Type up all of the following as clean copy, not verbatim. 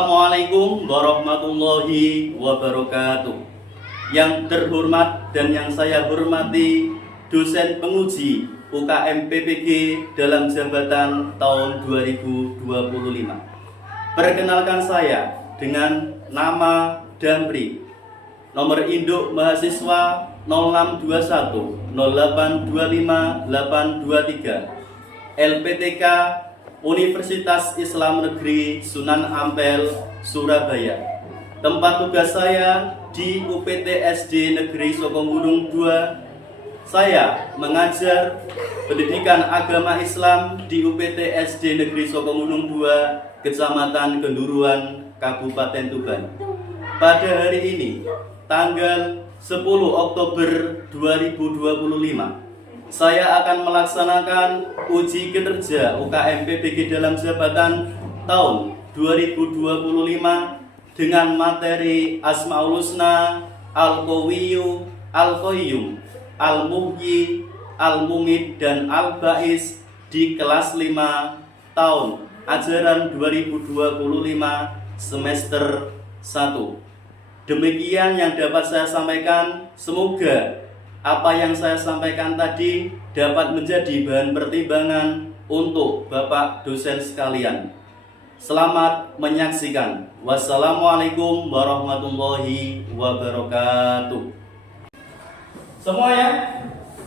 Assalamualaikum warahmatullahi wabarakatuh. Yang terhormat dan yang saya hormati dosen penguji UKM PPG dalam jabatan tahun 2025. Perkenalkan saya dengan nama Damri, nomor induk mahasiswa 0621 0825 823, LPTK Universitas Islam Negeri Sunan Ampel, Surabaya. Tempat tugas saya di UPT SD Negeri Sokogunung II. Saya mengajar pendidikan agama Islam di UPT SD Negeri Sokogunung II, Kecamatan Kenduruan, Kabupaten Tuban. Pada hari ini, tanggal 10 Oktober 2025, saya akan melaksanakan uji kinerja UKM PPG dalam jabatan tahun 2025 dengan materi Asmaul Husna, Al-Qawiyyu, Al-Qayyum, Al-Muhyi, Al-Mumit, dan Al-Ba'is di kelas 5 tahun ajaran 2025 semester 1. Demikian yang dapat saya sampaikan. Semoga apa yang saya sampaikan tadi dapat menjadi bahan pertimbangan untuk Bapak dosen sekalian. Selamat menyaksikan. Wassalamualaikum warahmatullahi wabarakatuh. Semuanya,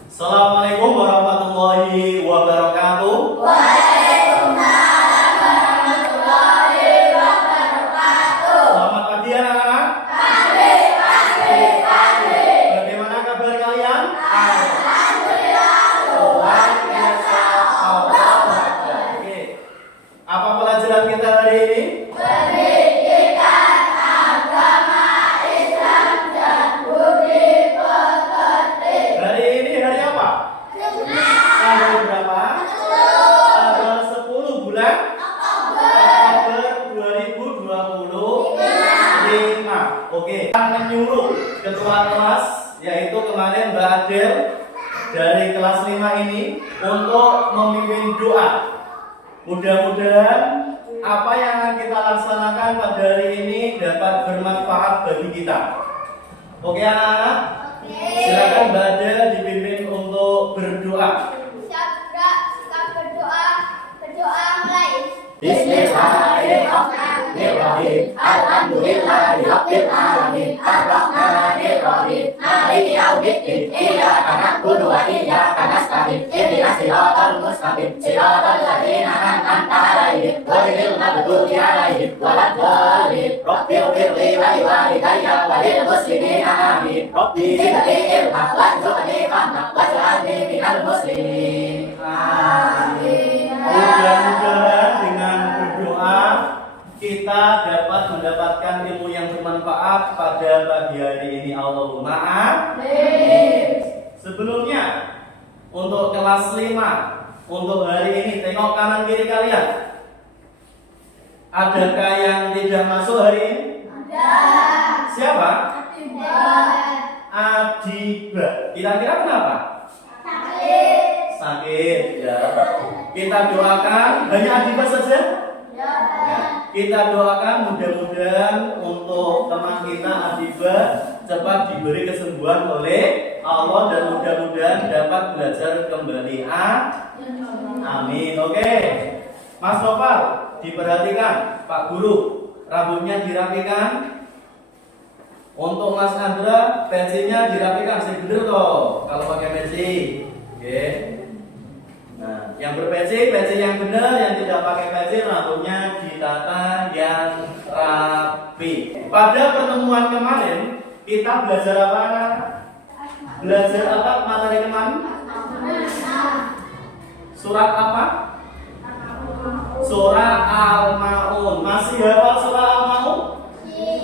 Assalamualaikum warahmatullahi wabarakatuh. Waalaikumsalam warahmatullahi wabarakatuh. Selamat pagi anak-anak. Bagaimana kabar kalian? Alhamdulillah, luar biasa. Allahu Akbar. Oke. Apa pelajaran kita hari ini? Pendidikan agama Islam dan budi pekerti. Hari ini hari apa? Tanggal berapa? Tanggal 10 bulan Oktober 2025. Oke. Menyuruh ketua kelas, yaitu kemarin Mbak Adel dari kelas 5 ini, untuk memimpin doa. Mudah-mudahan apa yang akan kita laksanakan pada hari ini dapat bermanfaat bagi kita. Oke anak-anak? Silakan Mbak Adel dipimpin untuk berdoa. Siap berdoa. Berdoa mulai. Bismillahirrahmanirrahim. Alhamdulillahirabbil alamin. Arrahmanirrahim. Maliki yaumiddin. Iyyaka na'budu wa iyyaka nasta'in. Ihdinas siratal mustaqim. Siratal ladzina an'amta 'alaihim ghairil maghdubi 'alaihim waladdallin. Rabbighfirli wa liwalidayya wa lil muslimina amin. Rabbi zidni ilma warzuqni fahma waj'alni minal muslimin. Amin. Mudah-mudahan dengan berdoa kita dapat mendapatkan ilmu yang bermanfaat pada pagi hari ini. Allahumma amin. Sebelumnya, untuk kelas 5, untuk hari ini, tengok kanan kiri kalian. Adakah yang tidak masuk hari ini? Ada. Siapa? Tidak. Adiba. Kira-kira kenapa? Sakit, ya. Kita doakan, hanya Adiba saja? Ya. Kita doakan mudah-mudahan untuk teman kita Adiba cepat diberi kesembuhan oleh Allah dan mudah-mudahan dapat belajar kembali. Amin. Oke. Mas Noval, diperhatikan, Pak Guru, rambutnya dirapikan. Untuk Mas Andra, pensinya dirapikan, bener toh kalau pakai pensi. Oke. Nah, yang berpensi yang benar, yang tidak pakai pensi rambutnya ditata yang rapi. Pada pertemuan kemarin kita belajar apa? Belajar apa materi kemarin? Surat apa? Surah Al-Maun. Masih hafal surah Al-Maun?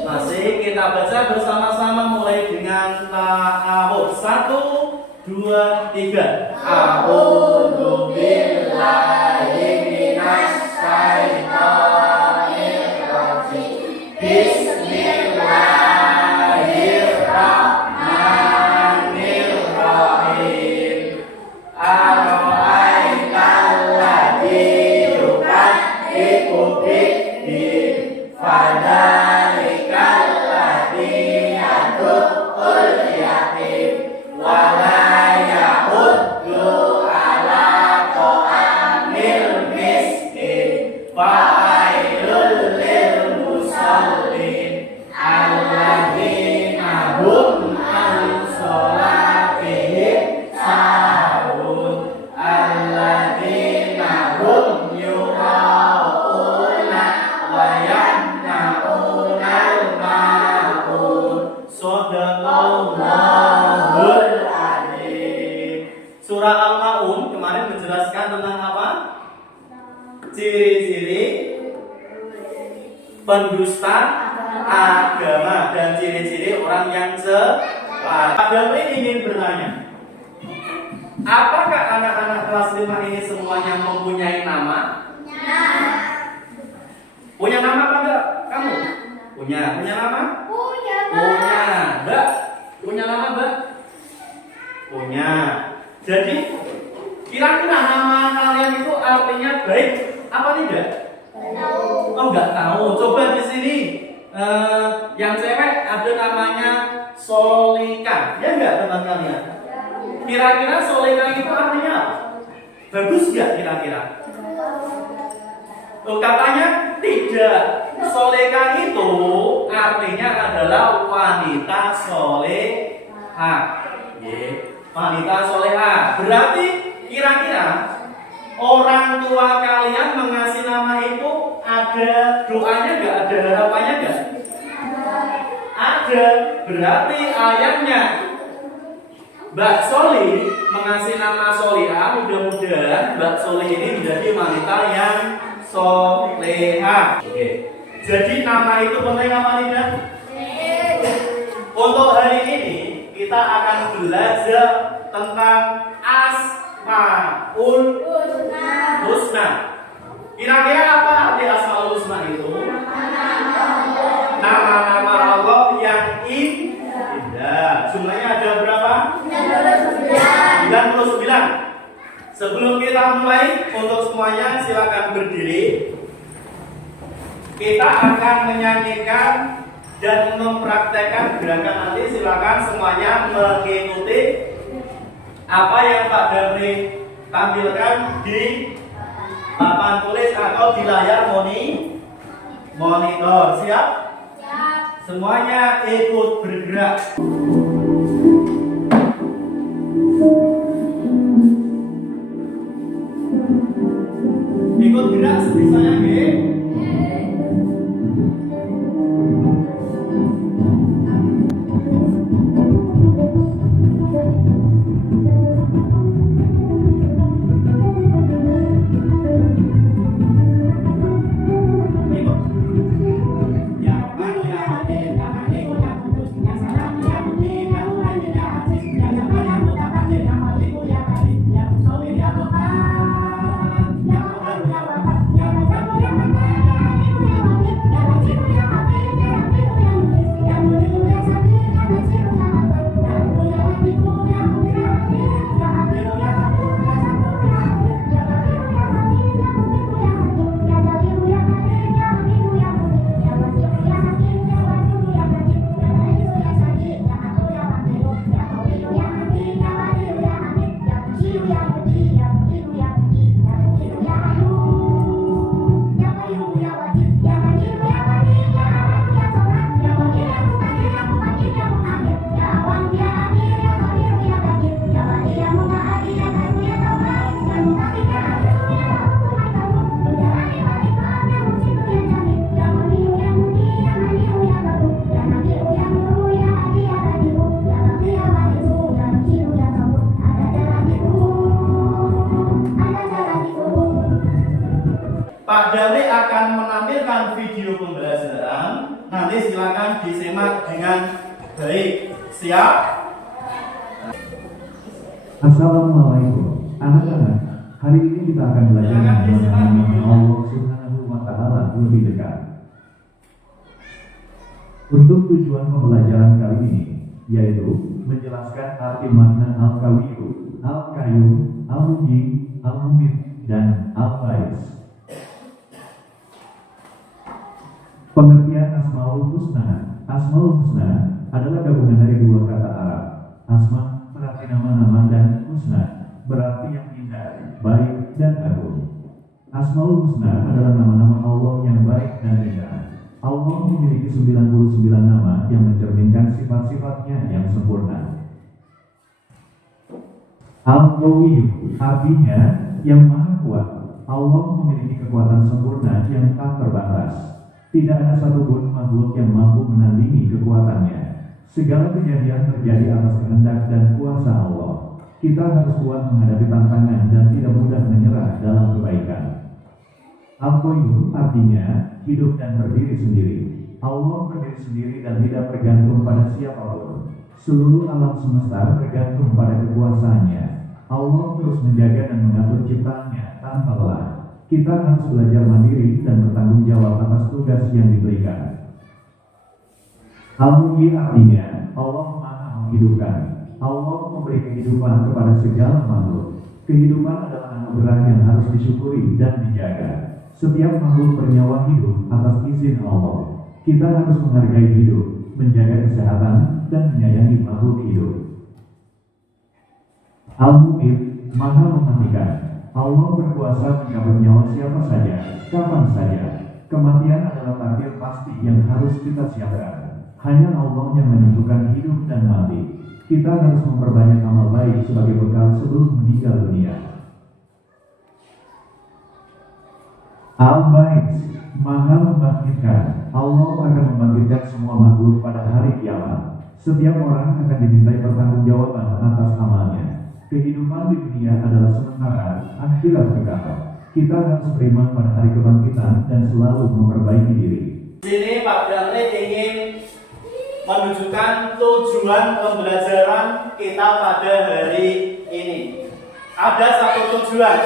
Masih. Kita baca bersama-sama mulai dengan ta'awud. 1, 2, 3. A'udzu billahi minasy syaithanir rajim. Bismillahirrahmanirrahim. Ara'aital ladzi yukadzibu biddin fadzalikal ladzi yad'ul yatim wa la yahuddu ala ta'amil miskin fawailul lil musallin alladzina hum an sholatihim sahun alladzina hum yura'una wa yamna'unal ma'un. Shadaqallahul adzim. Surah Al-Maun kemarin menjelaskan tentang apa? Ciri-ciri pendusta agama dan ciri-ciri orang yang salah. Adam ingin bertanya, apakah anak-anak kelas 5 ini semuanya mempunyai nama? Punya nama apa enggak? Kamu? Punya nama? Punya, Punya. Mbak? Punya nama, Mbak? Punya. Jadi, kira-kira nama kalian itu artinya baik apa tidak? Oh, enggak tahu. Coba di sini yang cewek ada namanya Solika. Ya enggak teman kalian? Kira-kira Solika itu artinya apa? Bagus enggak kira-kira? Oh, katanya tidak. Soleka itu artinya adalah wanita soleha. Wanita soleha. Berarti kira-kira orang tua kalian mengasih nama itu ada doanya nggak? Ada harapannya nggak? Ada. Berarti ayahnya Mbak Soli mengasih nama Soliha. Mudah-mudahan Mbak Soli ini menjadi wanita yang soleha. Oke. Jadi nama itu penting apa tidak? Untuk hari ini kita akan belajar tentang Asmaul Husna. Kira-kira apa arti Asmaul Husna itu? Nama-nama Allah yang indah. Jumlahnya ada berapa? 99. Sebelum kita mulai, untuk semuanya silakan berdiri. Kita akan menyanyikan dan mempraktekkan gerakan nanti. Silakan semuanya mengikuti apa yang Pak Damri tampilkan di papan tulis atau di layar monitor. Siap? Semuanya ikut bergerak. Ikut gerak sebisanya, nggih. Pak Damri akan menampilkan video pembelajaran. Nanti silakan disimak dengan baik. Siap? Assalamualaikum anak-anak. Hari ini kita akan belajar mengenai Allah Subhanahu wa Ta'ala lebih dekat. Untuk tujuan pembelajaran kali ini, yaitu menjelaskan arti makna Al-Qawiyu, Al-Qayyum, Al-Muhyi, Al-Mumit, dan Al-Bais. Pengertian Asmaul Husna. Asmaul Husna adalah gabungan dari dua kata Arab. Asma berarti nama-nama dan husna berarti yang indah, baik, dan agung. Asmaul Husna adalah nama-nama Allah yang baik dan indah. Allah memiliki 99 nama yang mencerminkan sifat-sifatnya yang sempurna. Al-Qawiyyu artinya yang maha kuat. Allah memiliki kekuatan sempurna yang tak terbatas. Tidak ada satupun makhluk yang mampu menandingi kekuatannya. Segala kejadian terjadi atas kehendak dan kuasa Allah. Kita harus kuat menghadapi tantangan dan tidak mudah menyerah dalam kebaikan. Al-Qayyum artinya hidup dan berdiri sendiri. Allah berdiri sendiri dan tidak bergantung pada siapapun. Seluruh alam semesta bergantung pada kekuasaannya. Allah terus menjaga dan mengatur ciptaannya tanpa lelah. Kita harus belajar mandiri dan bertanggung jawab atas tugas yang diberikan. Al-Muhyi artinya Allah Maha menghidupkan. Allah memberi kehidupan kepada segala makhluk. Kehidupan adalah anugerah yang harus disyukuri dan dijaga. Setiap makhluk bernyawa hidup atas izin Allah. Kita harus menghargai hidup, menjaga kesehatan, dan menyayangi makhluk hidup. Al-Mu'id, Maha mematikan. Allah berkuasa mencabut nyawa siapa saja, kapan saja. Kematian adalah takdir pasti yang harus kita siapkan. Hanya Allah yang menentukan hidup dan mati. Kita harus memperbanyak amal baik sebagai bekal sebelum meninggal dunia. Al-Ba'its, Maha membangkitkan. Allah akan membangkitkan semua makhluk pada hari kiamat. Setiap orang akan dimintai pertanggungjawaban atas amalnya. Kehidupan di dunia adalah sementara, akhirat kekal. Kita harus beriman pada hari kebangkitan dan selalu memperbaiki diri. Di sini Pak Damri ingin menunjukkan tujuan pembelajaran kita pada hari ini. Ada satu tujuan.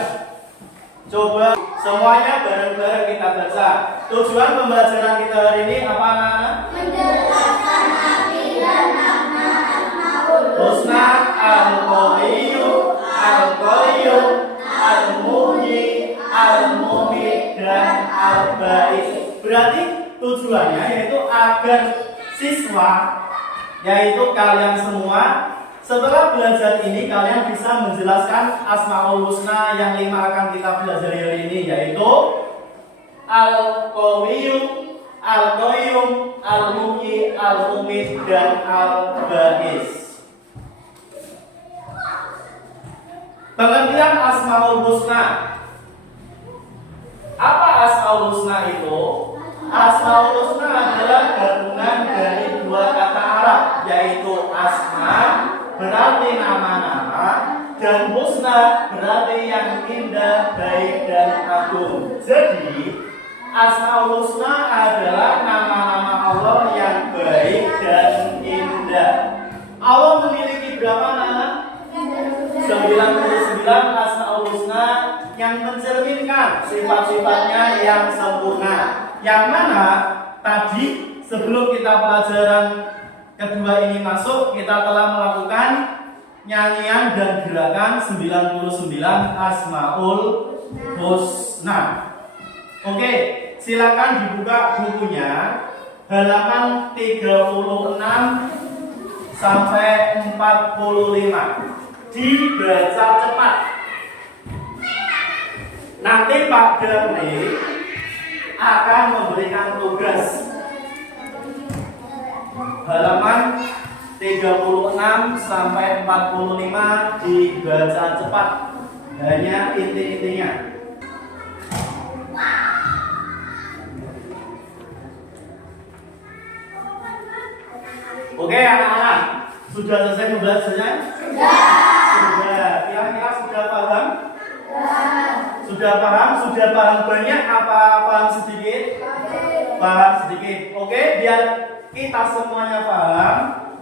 Coba semuanya bareng-bareng kita baca. Tujuan pembelajaran kita hari ini apa, anak-anak? Menjelaskan arti dan makna Asmaul Husna, Al-Qawiyyu, Al-Qayyum, Al-Muhyi, Al-Mumit, dan Al-Ba'its. Berarti tujuannya yaitu agar siswa, yaitu kalian semua, setelah belajar ini kalian bisa menjelaskan Asmaul Husna yang 5 akan kita belajar hari ini, yaitu Al-Qawiyyu, Al-Qayyum, Al-Muhyi, Al-Mumit, dan Al-Ba'its. Pengertian Asmaul Husna. Apa Asmaul Husna itu? Asmaul Husna adalah gabungan dari dua kata Arab, yaitu asma berarti nama-nama dan husna berarti yang indah, baik, dan agung. Jadi Asmaul Husna adalah nama-nama Allah yang baik dan indah. Allah memiliki berapa nama? 99 Asmaul Husna yang mencerminkan sifat-sifatnya yang sempurna. Yang mana tadi sebelum kita pelajaran kedua ini masuk, kita telah melakukan nyanyian dan gerakan 99 Asmaul Husna. Oke, silakan dibuka bukunya halaman 36 sampai 45. Dibaca cepat. Nanti Pak Damri akan memberikan tugas halaman 36 sampai 45 dibaca cepat. Hanya inti-intinya. Oke anak-anak, sudah selesai membelajarnya? Sudah. Kira-kira sudah paham? Sudah paham? Sudah paham banyak apa paham sedikit? Paham sedikit. Oke, biar kita semuanya paham,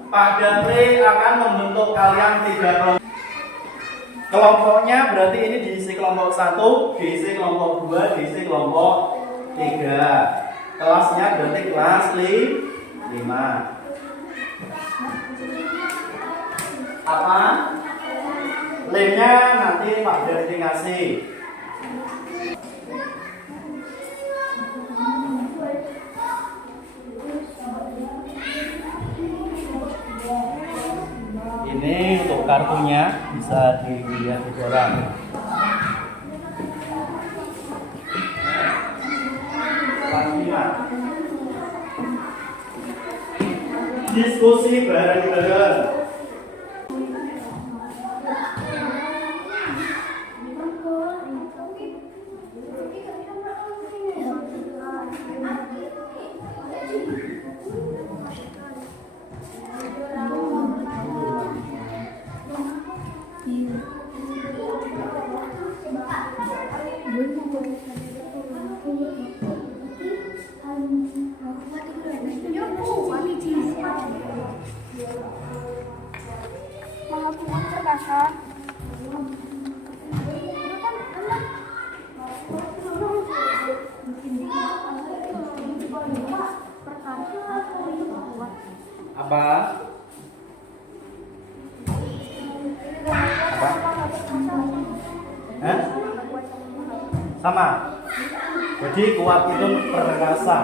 Pak Damri akan membentuk kalian 3 kelompok. Kelompoknya berarti ini diisi kelompok 1, diisi kelompok 2, diisi kelompok 3. Kelasnya berarti kelas 5. Apa? Lemnya nanti Pak Damri kasih. untuk kartunya bisa dilihat di orang. Diskusi bareng-bareng. Apa? Hah? Sama. Jadi kuat itu perkasa.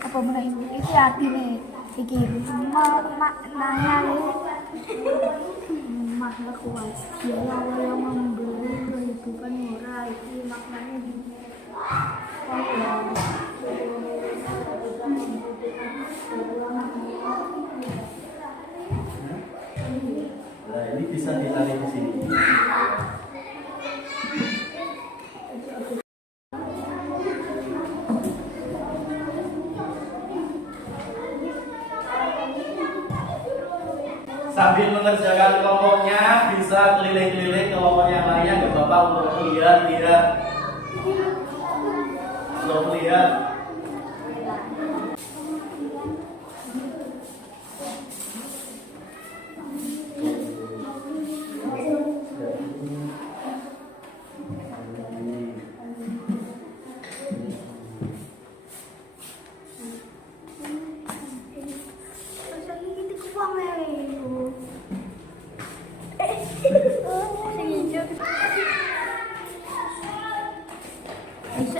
Apa meneh iki artine iki maknanya makna kuat dia yang memberi kehidupan murah iki maknanya gini. Nah, ini bisa ditarik di sini. Sambil mengerjakan kelompoknya bisa keliling-keliling kelompok yang lainnya, nggak apa-apa untuk melihat. Untuk melihat.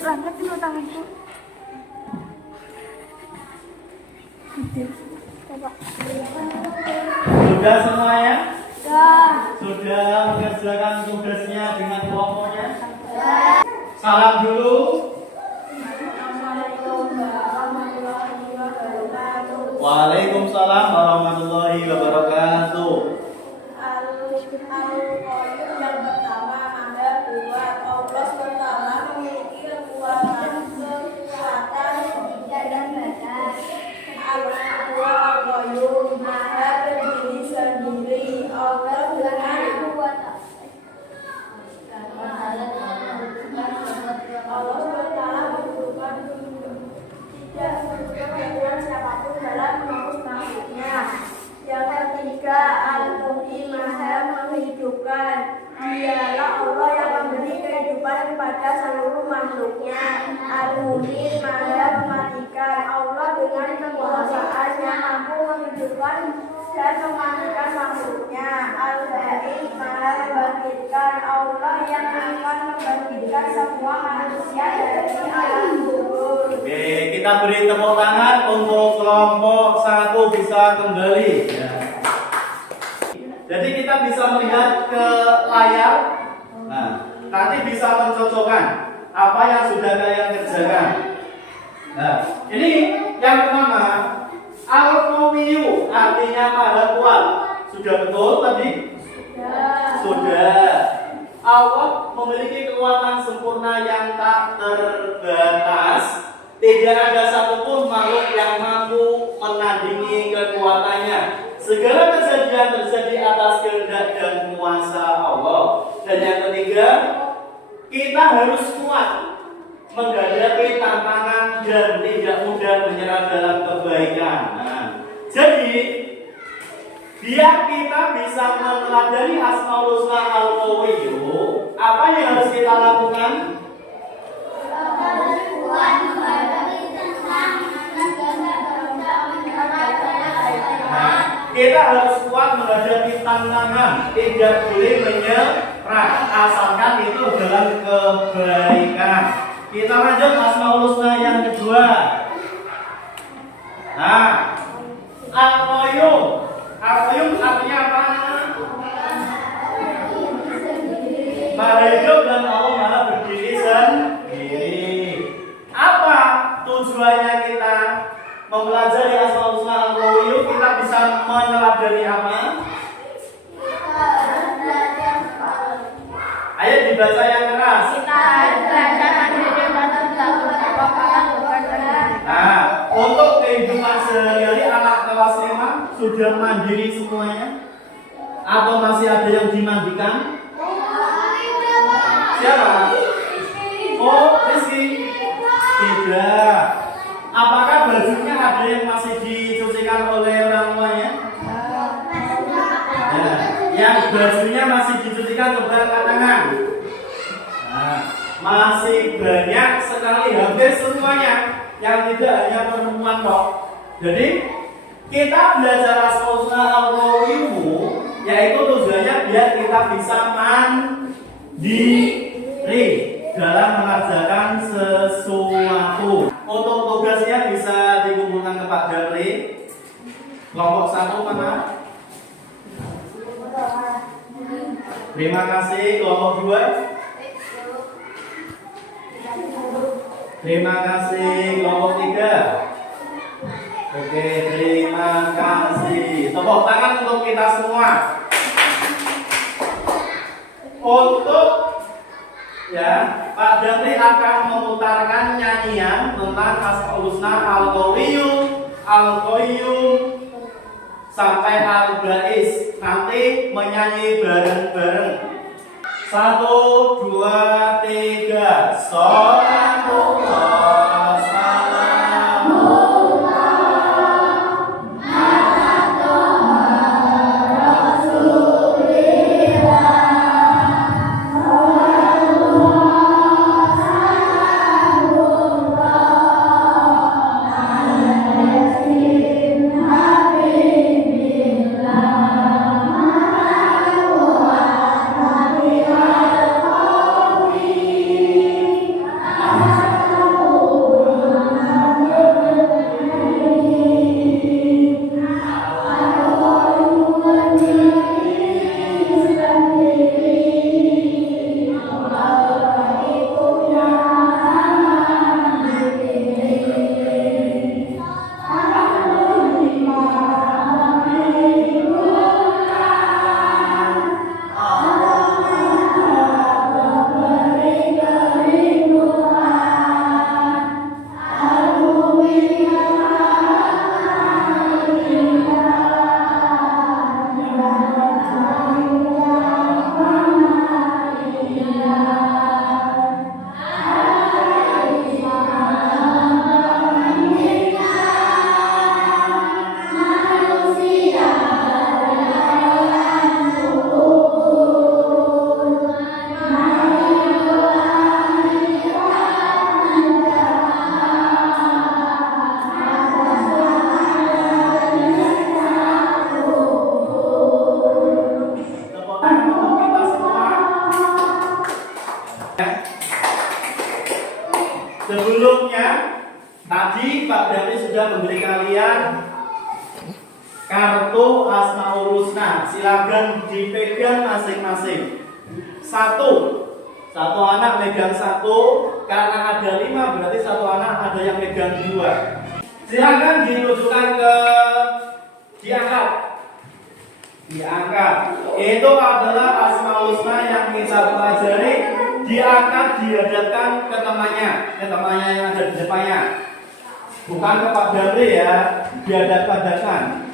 Langkat dulu tanganku. Coba. Sudah semuanya? Dah. Sudah mengerjakan tugasnya dengan kelompoknya? Salam dulu. Waalaikumsalam warahmatullahi wabarakatuh. Yang pertama ada kuat. Allah SWT memiliki kekuatan tidak dan batas. Al-Quwa Al-Qayyum Maha berdiri sendiri. Allah dengan Allah SWT membutuhkan tidak membutuhkan bantuan siapapun dalam mengurus makhluknya. Yang ketiga, Al-Muhyi Maha menghidupkan. Dialah Allah yang memberi kehidupan kepada seluruh makhluknya. Al-Muhyi Maha mematikan. Allah dengan kekuasaannya mampu menghidupkan dan mematikan makhluknya. Al-Baqi Maha membangkitkan. Allah yang akan membangkitkan semua manusia dari alam kubur. Oke, kita beri tepuk tangan untuk kelompok satu bisa kembali. Ya. Jadi kita bisa melihat ke layar. Nah, nanti bisa mencocokkan apa yang sudah kalian kerjakan. Nah, ini yang pertama, Al-Qawiyyu artinya maha kuat. Sudah betul tadi? Sudah. Allah memiliki kekuatan sempurna yang tak terbatas. Tidak ada satupun makhluk yang mampu menandingi kekuatannya. Segala kejadian terjadi atas kehendak dan kuasa Allah. Dan yang ketiga, kita harus kuat menghadapi tantangan dan tidak mudah menyerah dalam kebaikan. Nah, jadi biar kita bisa meneladani Asmaul Husna Al-Qawiyyu, apa yang harus kita lakukan? Nah, Kita harus kuat menghadapi tantangan, tidak boleh menyerah, asalkan itu dalam kebaikan. Kita lanjut Asmaul Husna yang kedua. Nah, Al-Qayyum. Al-Qayyum artinya apa? Maha hidup dan Allah maha berdiri sendiri. Apa tujuannya kita mempelajari Asmaul Husna Al-Qayyum? Kita bisa meneladani apa? Ayo dibaca yang keras. Nah, untuk kehidupan sehari-hari anak kelas 5 sudah mandiri semuanya? Atau masih ada yang dimandikan? Siapa? Oh, Rizky. Tidak. Apakah bajunya ada yang masih dicucikan oleh orang tuanya? Nah, yang bajunya masih dicucikan coba angkat tangan. Nah, masih banyak sekali, hampir semuanya. Yang tidak hanya perempuan kok. Jadi kita belajar Asmaul Husna Al-Qayyum, yaitu tujuannya biar kita bisa mandiri dalam mengerjakan sesuatu. Untuk tugasnya bisa dikumpulkan ke Pak Darli. Kelompok 1 mana? Terima kasih. Kelompok 2. Terima kasih. Kelompok 3. Oke, terima kasih. Tepuk tangan untuk kita semua. Untuk ya, Pak Damri akan memutarkan nyanyian tentang Asmaul Husna Al-Qayyum sampai Al-Ba'is. Nanti menyanyi bareng-bareng. 1, 2, 3. Sholatullah Sebelumnya tadi Pak Damri sudah memberi kalian kartu Asmaul Husna. Silakan dipegang masing-masing. Satu anak megang 1, karena ada 5 berarti satu anak ada yang megang 2. Silakan ditunjukkan ke diangkat. Itu adalah Asmaul Husna yang kita pelajari. Diangkat, dihadapkan ke temannya yang ada di depannya. Bukan ke Pak Damri ya, dihadap-hadapkan.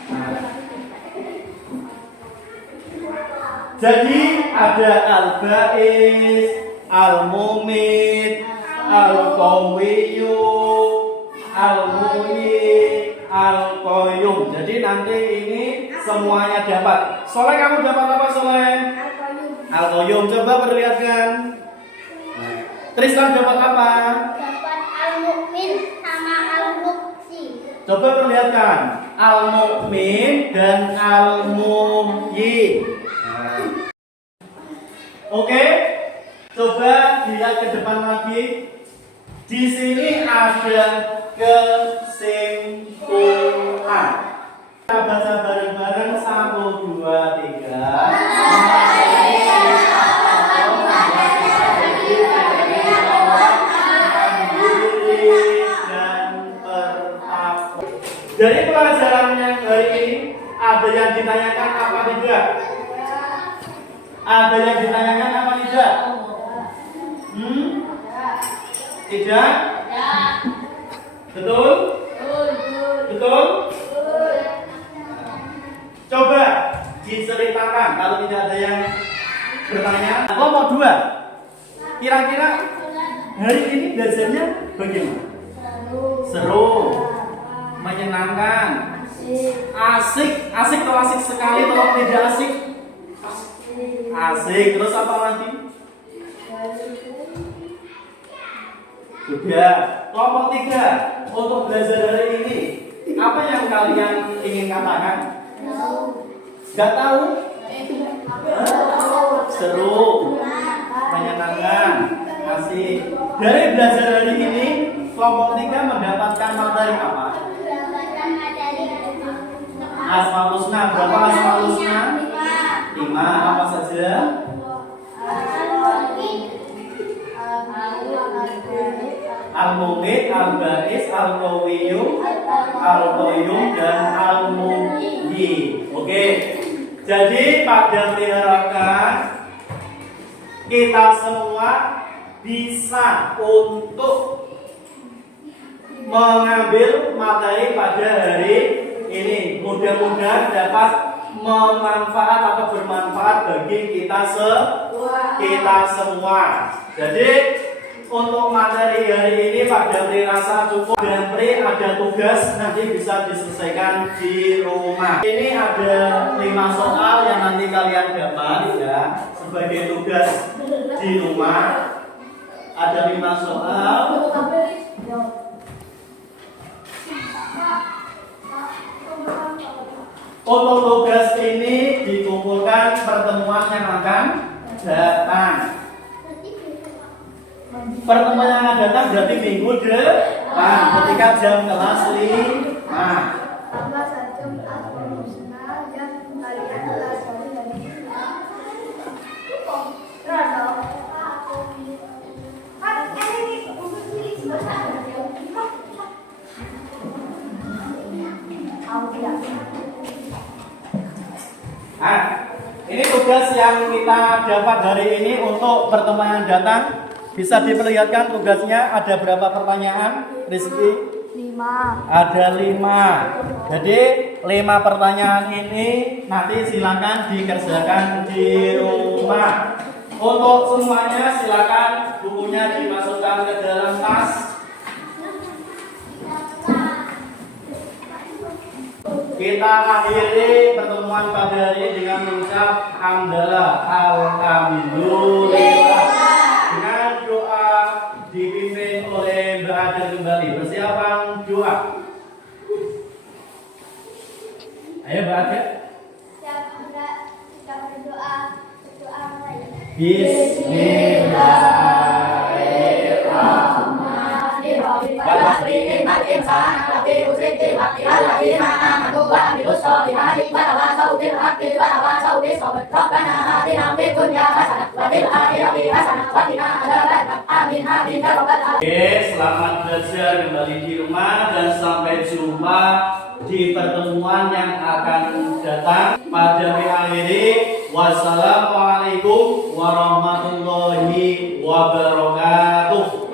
Jadi ada Al-Ba'is, Al-Mumit, Al-Qawiyyum, Al-Muhyi, Al-Qayyum. Jadi nanti ini semuanya dapat. Soleh, kamu dapat apa Soleh? Al-Qayyum. Coba perlihatkan. Tristan dapat apa? Dapat Al-Mu'min sama Al-Muqsi. Coba perlihatkan. al-mu'min dan al-mu'min. Oke, coba dilihat ke depan lagi. Di sini ada kesimpulan. Kita baca bareng-bareng 1, 2, 3. Dari pelajaran yang hari ini ada yang ditanyakan apa tidak? Ada yang ditanyakan apa tidak? Tidak? Betul? Betul? Coba diceritakan kalau tidak ada yang bertanya. Kelompok 2. Kira-kira hari ini belajarnya bagaimana? Seru, menyenangkan, asik atau asik sekali atau tidak asik? Asik. Terus apa lagi? Sudah. Kelompok 3 untuk belajar hari ini apa yang kalian ingin katakan? Gak tahu? Seru, menyenangkan, asik. Dari belajar hari ini kelompok 3 mendapatkan materi apa? Asmaul Husna. Berapa Asmaul Husna? 5. Apa saja? Al-Mughith, Al-Ba'is, Al-Qawiyyu, Al-Qayyum, dan Al-Muhyi. Oke. Jadi pada diharapkan kita semua bisa untuk mengambil materi pada hari ini. Mudah-mudahan dapat memanfaat atau bermanfaat bagi kita semua. Jadi untuk materi hari ini Pak Damri rasa cukup. Damri ada tugas nanti bisa diselesaikan di rumah. Ini ada 5 soal yang nanti kalian dapat ya sebagai tugas di rumah. Ada 5 soal. Untuk tugas ini dikumpulkan pertemuan yang akan datang. Pertemuan yang akan datang berarti minggu depan ketika jam kelas 5. Tambah 1 Asmaul Husna yang kalian pelajari dari sini. Ini tugas yang kita dapat hari ini untuk pertemuan yang datang. Bisa diperlihatkan tugasnya ada berapa pertanyaan, Rizky? 5. Ada 5. Jadi 5 pertanyaan ini nanti silakan dikerjakan di rumah. Untuk semuanya silakan bukunya dimasukkan ke dalam tas. Kita akhiri pertemuan pada hari ini dengan mengucap hamdalah, alhamdulillah. Dengan doa dipimpin oleh Mbak Adel kembali. Persiapan doa. Ayo Mbak Adel. Kita berdoa mulai. Oke, selamat belajar kembali di rumah dan sampai jumpa di pertemuan yang akan datang. Pada akhiri, wassalamualaikum warahmatullahi wabarakatuh.